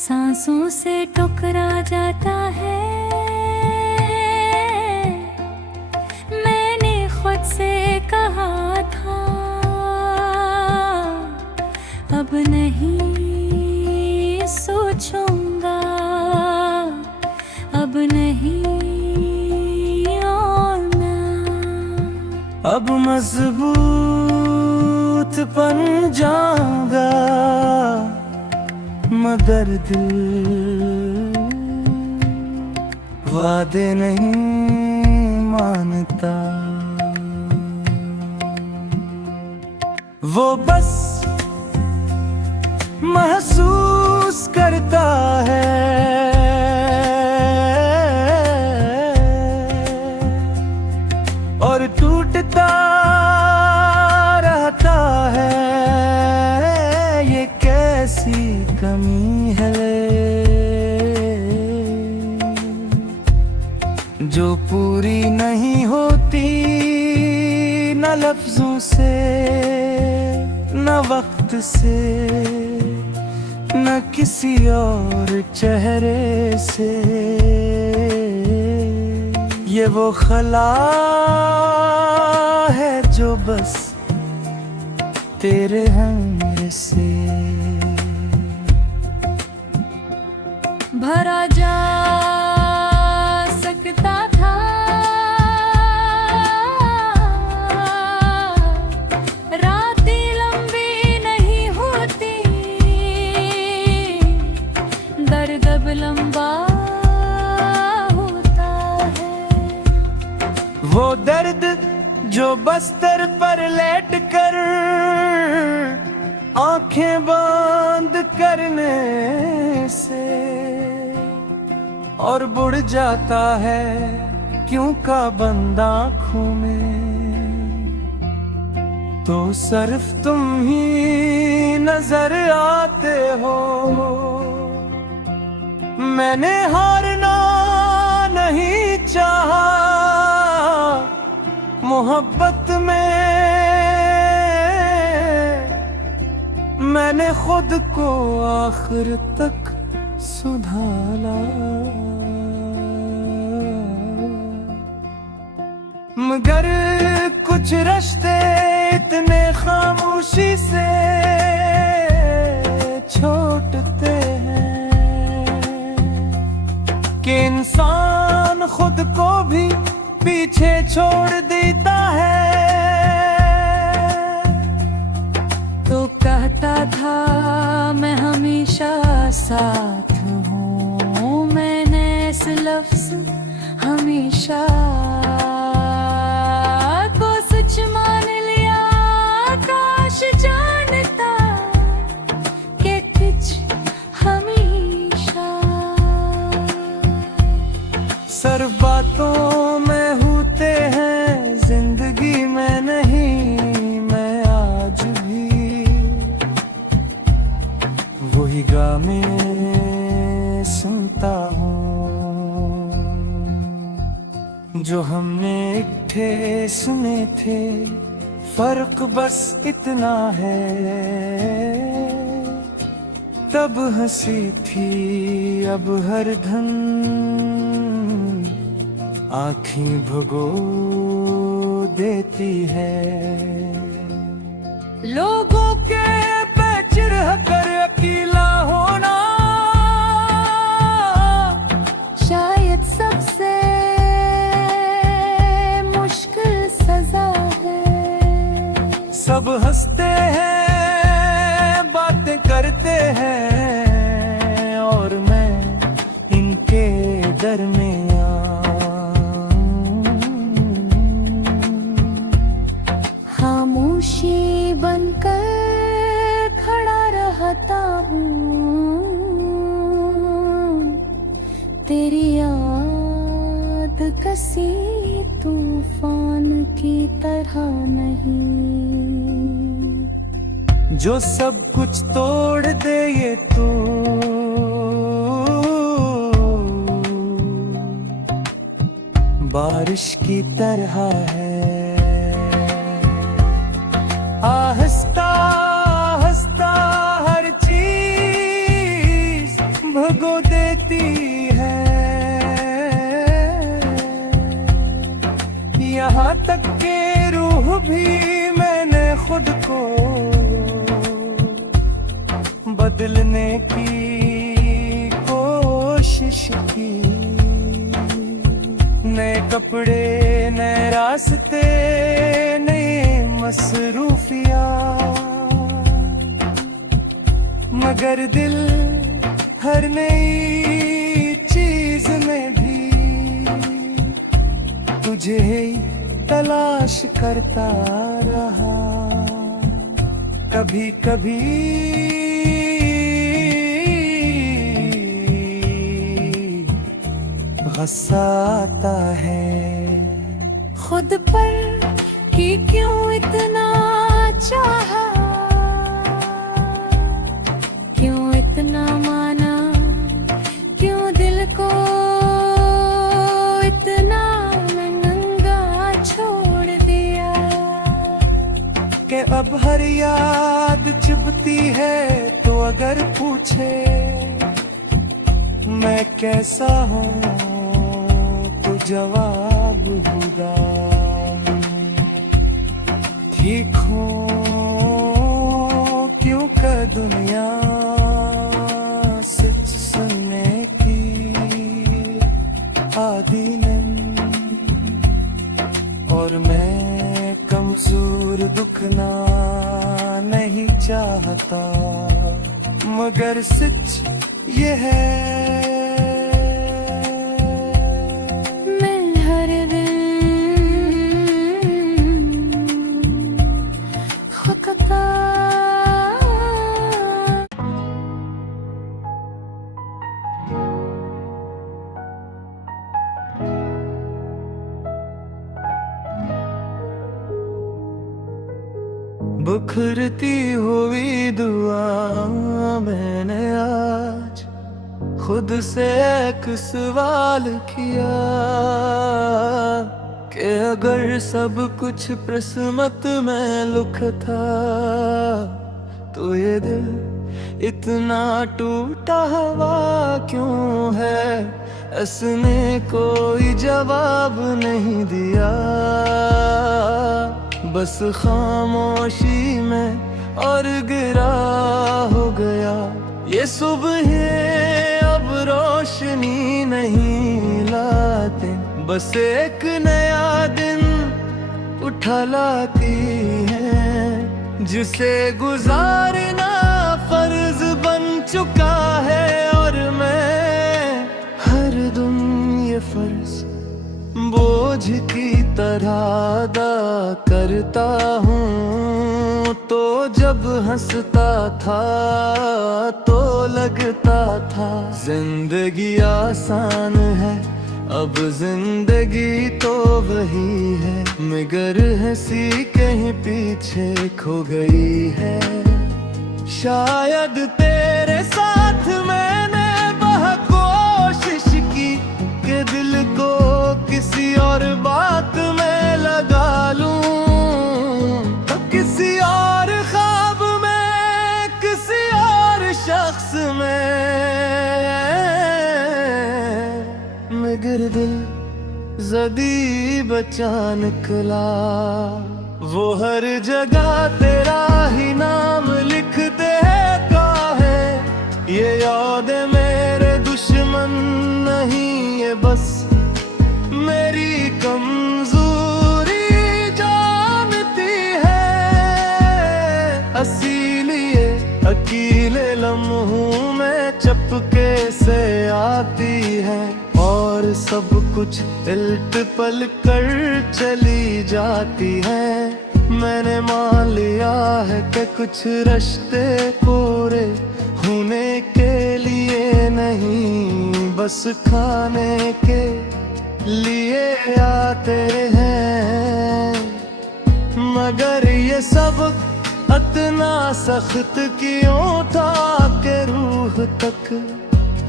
सांसों से टकरा जाता है। मैंने खुद से कहा था अब नहीं सोचूंगा, अब नहीं और ना। अब मजबूत बन जाऊंगा मगर दिल वादे नहीं मानता। वो बस महसूस करता है और टूटता रहता है। ये कैसी कमी है जो पूरी नहीं होती, न लफ्जों से न वक्त से न किसी और चेहरे से। ये वो खला है जो बस तेरे हमरे से भरा जा सकता था। रातें लंबी नहीं होती, दर्द अब लंबा होता है। वो दर्द जो बस्तर पर लेट कर आंखें बंद करने से और बुढ़ जाता है क्यों का बंद आँखों में। तो सिर्फ तुम ही नजर आते हो। मैंने हारना नहीं चाहा मोहब्बत में, मैंने खुद को आखिर तक सुधारा। मगर कुछ रिश्ते इतने खामोशी से छोड़ते हैं कि इंसान खुद को भी पीछे छोड़ देता है। तो कहता था मैं हमेशा साथ हूँ, मैंने इस लफ्ज़ हमेशा को सच मान लिया। काश जानता कि कुछ हमेशा सिर्फ बातों में होते हैं, जिंदगी में नहीं। मैं आज भी वही गाने सुनता हूँ जो हमने इकट्ठे सुने थे। फर्क बस इतना है तब हंसी थी, अब हर धन आँखें भगो देती है। लोगों के बेचिर कर अकेला होना शायद सबसे मुश्किल सजा है। सब हंसते हैं बातें करते हैं और मैं इनके दरमियान खामोशी बनकर खड़ा रहता हूँ। तेरी याद कसी तूफान की तरह नहीं जो सब कुछ तोड़ दे। ये तो बारिश की तरह है, आहिस्ता आहिस्ता हर चीज भगो देती है। यहाँ तक के रूह भी मैंने खुद को बदलने की कोशिश की। नए कपड़े, नए रास्ते, नए मसरूफिया, मगर दिल हर नई चीज में भी तुझे ही तलाश करता रहा। कभी कभी गुस्सा आता है खुद पर कि क्यों इतना चाहा, क्यों इतना माना, क्यों दिल को इतना नंगा छोड़ दिया। कि अब हर याद चुभती है तो अगर पूछे मैं कैसा हूँ तो जवाब होगा ठीक हूँ। क्यों कर दुनिया सच सुनने की आदी नहीं, और मैं कमजोर दुखना नहीं चाहता, मगर सच ये है मैं हर दिन खुद का बिखरती हुई दुआ मैंने आज खुद से एक सवाल किया कि अगर सब कुछ किस्मत में लिखा था तो ये दिल इतना टूटा हुआ क्यों है। इसने कोई जवाब नहीं दिया, बस खामोशी में और गिरा हो गया ये सुबह। अब रोशनी नहीं लाते, बस एक नया दिन उठा लाती है, जिसे गुजारना फर्ज बन चुका है। और मैं हर दिन ये फर्ज बोझ की तरह अदा करता हूँ। तो जब हंसता था तो लगता था जिंदगी आसान है, अब जिंदगी तो वही है, मगर हंसी कहीं पीछे खो गई है। शायद तेरे साथ मैंने बहुत कोशिश की कि दिल को किसी और बात में लगा लूं, तो किसी और ख्वाब में, किसी और शख्स में, मगर दिल जदी बचा निकला। वो हर जगह तेरा ही नाम लिख देता है, ये याद मेरे दुश्मन नहीं, ये बस मेरी कमजोरी जानती है। इसीलिए अकेले लम्हों में चपके से आती है, और सब कुछ उलट पल कर चली जाती है। मैंने मान लिया है कि कुछ रिश्ते पूरे होने के लिए नहीं, बस खाने के लिए आते हैं। मगर ये सब इतना सख्त क्यों था कि रूह तक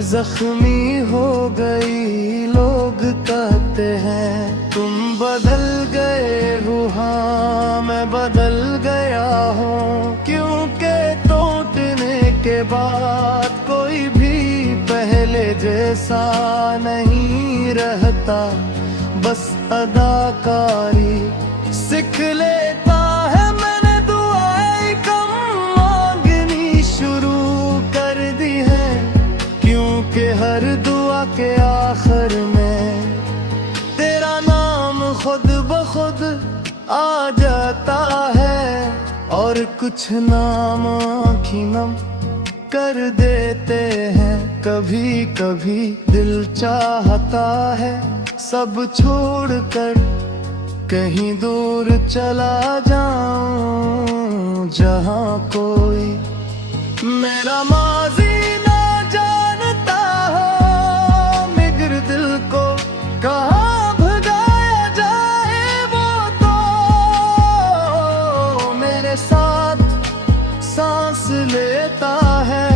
जख्मी हो गई। लोग कहते हैं तुम बदल गए हो, हाँ मैं बदल गया हूँ, क्योंकि टूटने के बाद कोई भी पहले जैसा नहीं रहता, बस अदाकारी सीख लेता है। मैंने दुआएं कम मांगनी शुरू कर दी है, क्योंकि हर दुआ के आखिर में तेरा नाम खुद ब खुद आ जाता है। और कुछ नाम आँखी नम कर देते हैं। कभी कभी दिल चाहता है सब छोड़कर कहीं दूर चला जाऊं, जहां कोई मेरा माजी ना जानता हो। मगर दिल को कहाँ भगाया जाए, वो तो मेरे साथ सांस लेता है।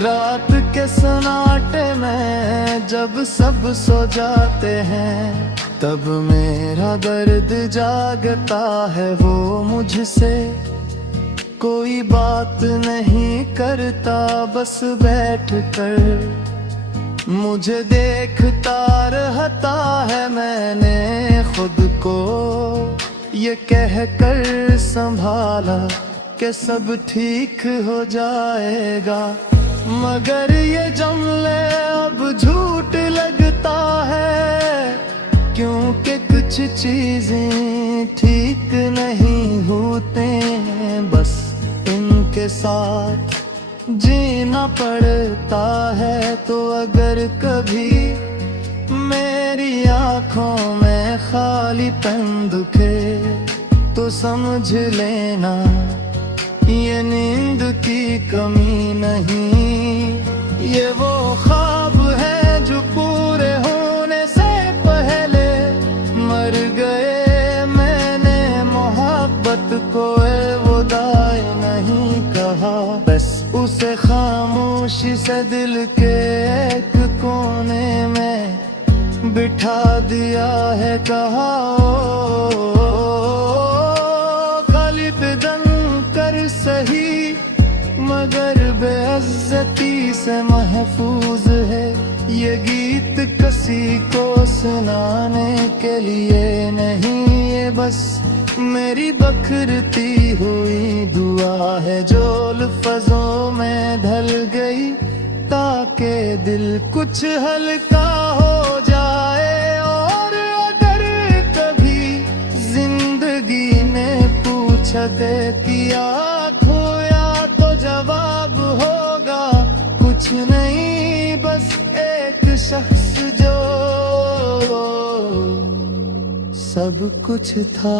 रात के सन्नाटे में जब सब सो जाते हैं, तब मेरा दर्द जागता है। वो मुझसे कोई बात नहीं करता, बस बैठ कर मुझे देखता रहता है। मैंने खुद को ये कह कर संभाला कि सब ठीक हो जाएगा, मगर ये जुमले अब झूठ लगता है। क्योंकि कुछ चीजें ठीक नहीं होते हैं, बस इनके साथ जीना पड़ता है। तो अगर कभी मेरी आँखों में खालीपन दुखे, तो समझ लेना ये नींद की कमी नहीं, ये वो ख्वाब है जो पूरे होने से पहले मर गए। मैंने मोहब्बत को विदाई नहीं कहा, बस उसे खामोशी से दिल के एक कोने में बिठा दिया है। कहा खाली बेदम कर सही, मगर बेइज्जती से महफूज है। ये गीत किसी को सुनाने के लिए नहीं, ये बस मेरी बखरती हुई दुआ है जो लफ्ज़ों में ढल गई, ताकि दिल कुछ हल्का हो जाए। और अगर कभी जिंदगी ने पूछा दे किया खोया, तो जवाब होगा कुछ नहीं, बस एक शख्स जो सब कुछ था।